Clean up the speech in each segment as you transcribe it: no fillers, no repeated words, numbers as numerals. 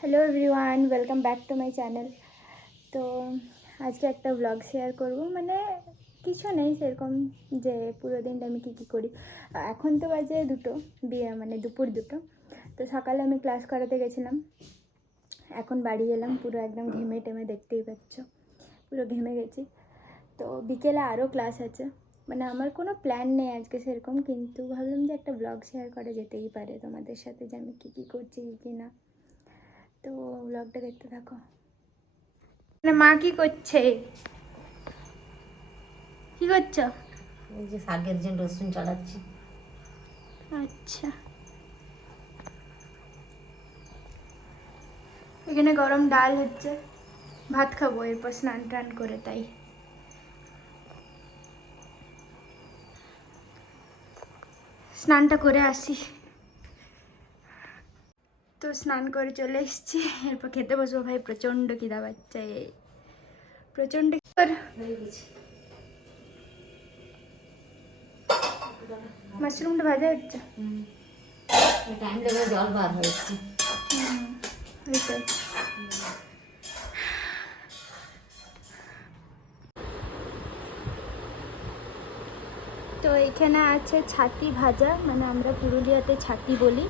Hello everyone, welcome back to my channel. তো আজকে একটা ব্লগ শেয়ার করব, মানে কিছু নেই সেরকম, যে পুরো দিনটা আমি কী করি। এখন তো বাজে দুটো, মানে দুপুর দুটো। তো সকালে আমি ক্লাস করাতে গেছিলাম, এখন বাড়ি এলাম পুরো একদম ঘেমে টেমে, দেখতেই পাচ্ছ পুরো ঘেমে গেছি। তো বিকেলে আরও ক্লাস আছে, মানে আমার কোনো প্ল্যান নেই আজকে সেরকম, কিন্তু ভাবলাম যে একটা ব্লগ শেয়ার করা যেতেই পারে তোমাদের সাথে, যে আমি কী করছি কী না। তো ব্লগটা দেখতে থাকো। মানে মা কি করছে? কি করছো? এই যে শাকের জন্য রসুন চড়াচ্ছি। আচ্ছা, এখানে গরম ডাল হচ্ছে, ভাত খাবো এরপর স্নান টান করে, তাই স্নানটা করে আসি। তো স্নান করে চলে এসেছি, এরপর খেতে বসবো। ভাই প্রচণ্ড খিদা পাচ্ছে, প্রচণ্ড। মাশরুমটা ভাজা হচ্ছে, টাইম লেগে জল বার হয়েছে। তো এখানে আছে ছাতি ভাজা, মানে আমরা পুরুলিয়াতে ছাতি বলি,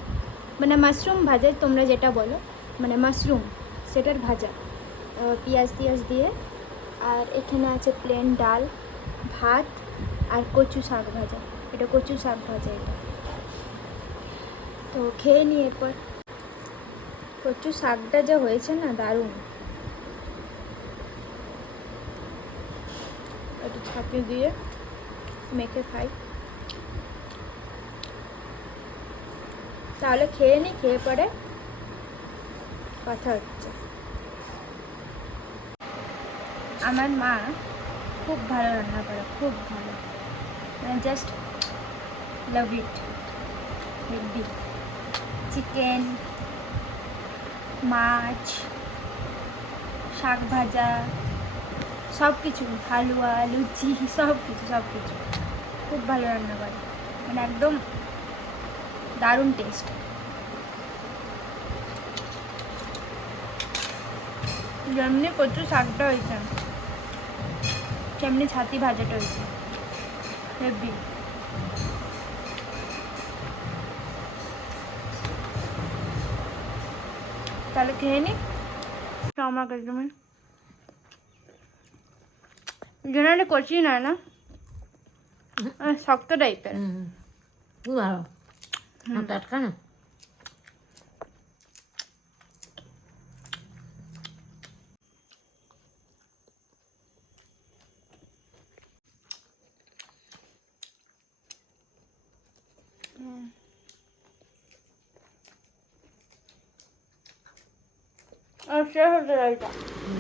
মানে মাশরুম ভাজা তোমরা যেটা বলো, মানে মাশরুম সেটার ভাজা, পেঁয়াজ দিয়ে। আর এখানে আছে প্লেন ডাল, ভাত, আর কচু শাক ভাজা। এটা কচু শাক ভাজা এটা। তো খেয়ে নিই এরপর। কচু শাকটা যে হয়েছে না, দারুণ। একটু ছাতি দিয়ে মেখে খাই। তাহলে খেয়ে নিই, খেয়ে পরে কথা হচ্ছে। আমার মা খুব ভালো রান্না করে, খুব ভালো, মানে জাস্ট লাভ ইট। হেভি চিকেন, মাছ, শাক ভাজা, সব কিছু, হালুয়া, লুচি, সব কিছু খুব ভালো রান্না করে, মানে একদম দারুণ টেস্ট। যেমনি কচু শাকটা হয়েছে তেমনি ছাতি ভাজাটা হয়েছে, হেভি। তাহলে খেয়ে নি আমার কাছে, তুমি জেনারেলি কচি নয় না, শক্ত টাইপের। খুব ভালো, টাটকা না।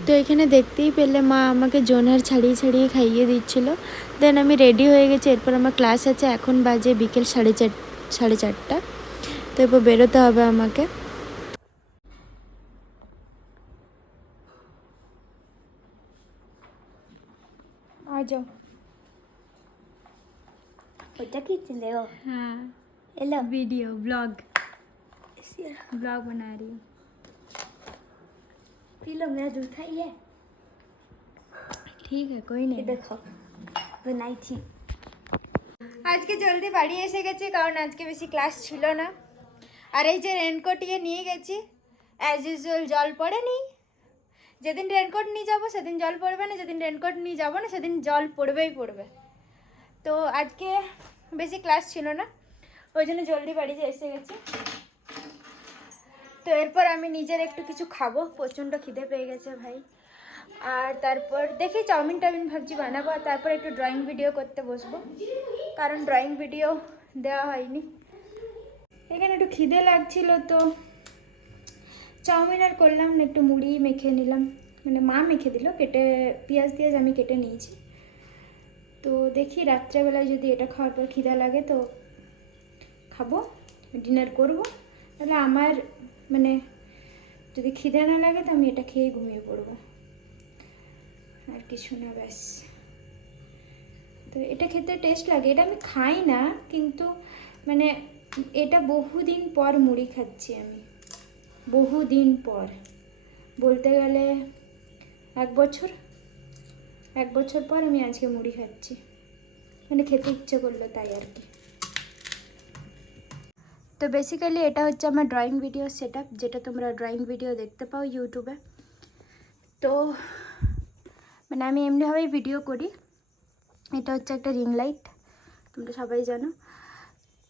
তো এখানে দেখতেই পেলে মা আমাকে জোনার ছাড়িয়ে খাইয়ে দিচ্ছিল। দেন আমি রেডি হয়ে গেছি, এরপর আমার ক্লাস আছে। এখন বাজে বিকেল 4:30। তো এরপর বেরোতে হবে আমাকে। आ जाओ। ওটা কি দেখো? हाँ, এলো वीडियो ब्लॉग बना रही हूँ। पी लो, मेरा जूठा ही है। ठीक है, कोई ये नहीं। देखो, बनाई थी। আজকে জলদি বাড়ি এসে গেছি, কারণ আজকে বেশি ক্লাস ছিল না। আর এই যে রেনকোট নিয়ে গেছি, অ্যাজ ইউজুয়াল জল পড়েনি। যেদিন রেনকোট নিয়ে যাবো সেদিন জল পড়বে না, যেদিন রেনকোট নিয়ে যাবো না সেদিন জল পড়বেই পড়বে। তো আজকে বেশি ক্লাস ছিল না, ওই জন্য জলদি বাড়ি এসে গেছি। তো এরপর আমি নিজের একটু কিছু খাবো, প্রচণ্ড খিদে পেয়ে গেছে ভাই। আর তারপর দেখি চাউমিন ভাবছি বানাবো, আর তারপর একটু ড্রয়িং ভিডিও করতে বসবো, কারণ ড্রয়িং ভিডিও দেওয়া হয়নি। এখানে একটু খিদে লাগছিল, তো চাউমিন আর করলাম না, একটু মুড়ি মেখে নিলাম, মানে মা মেখে দিল, পেঁয়াজ আমি কেটে নিয়েছি। তো দেখি রাত্রেবেলায় যদি এটা খাওয়ার পর খিদা লাগে তো খাবো, ডিনার করব। তাহলে আমার মানে যদি খিদে না লাগে তো আমি এটা খেয়ে ঘুমিয়ে পড়বো, আর কিছু না, ব্যাস। তো এটা খেতে টেস্ট লাগে, এটা আমি খাই না, কিন্তু মানে এটা বহুদিন পর মুড়ি খাচ্ছি আমি, বহুদিন পর, বলতে গেলে 1 বছর পর আমি আজকে মুড়ি খাচ্ছি, মানে খেতে ইচ্ছে করলো তাই আর কি। তো বেসিক্যালি এটা হচ্ছে আমার ড্রয়িং ভিডিও সেট আপ, যেটা তোমরা ড্রয়িং ভিডিও দেখতে পাও ইউটিউবে। তো মানে আমি এমনিভাবেই ভিডিও করি। এটা হচ্ছে একটা রিং লাইট, তোমরা সবাই জানো।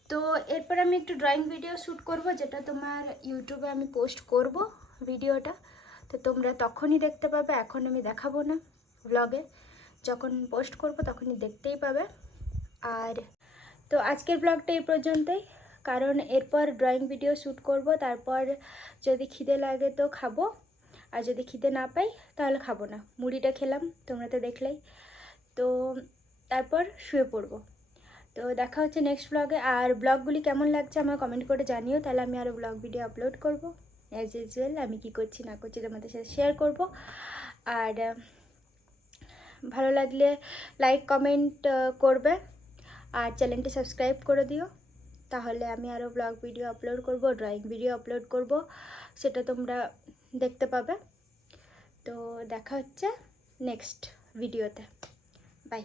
তো এরপর আমি একটু ড্রয়িং ভিডিও শ্যুট করব, যেটা তোমার ইউটিউবে আমি পোস্ট করব ভিডিওটা। তো তোমরা তখনই দেখতে পাবে, এখন আমি দেখাবো না ব্লগে, যখন পোস্ট করব তখনই দেখতেই পাবে। আর তো আজকের ব্লগটা এই পর্যন্তই, কারণ এরপর ড্রয়িং ভিডিও শ্যুট করব, তারপর যদি খিদে লাগে তো খাবো, আর যদি খিদে না পাই তাহলে খাবো না। মুড়িটা খেলাম, তোমরা তো দেখলেই। তো তারপর শুয়ে পড়বো। তো দেখা হচ্ছে নেক্সট ব্লগে। আর ব্লগগুলি কেমন লাগছে আমার কমেন্ট করে জানিও, তাহলে আমি আরও ব্লগ ভিডিও আপলোড করব। অ্যাজ ইউজুয়াল আমি কী করছি না করছি তোমাদের সাথে শেয়ার করব। আর ভালো লাগলে লাইক কমেন্ট করবে, আর চ্যানেলটি সাবস্ক্রাইব করে দিও, তাহলে আমি আরও ব্লগ ভিডিও আপলোড করব, ড্রয়িং ভিডিও আপলোড করব, সেটা তোমরা দেখতে পাবে। তো দেখা হচ্ছে নেক্সট ভিডিওতে। বাই।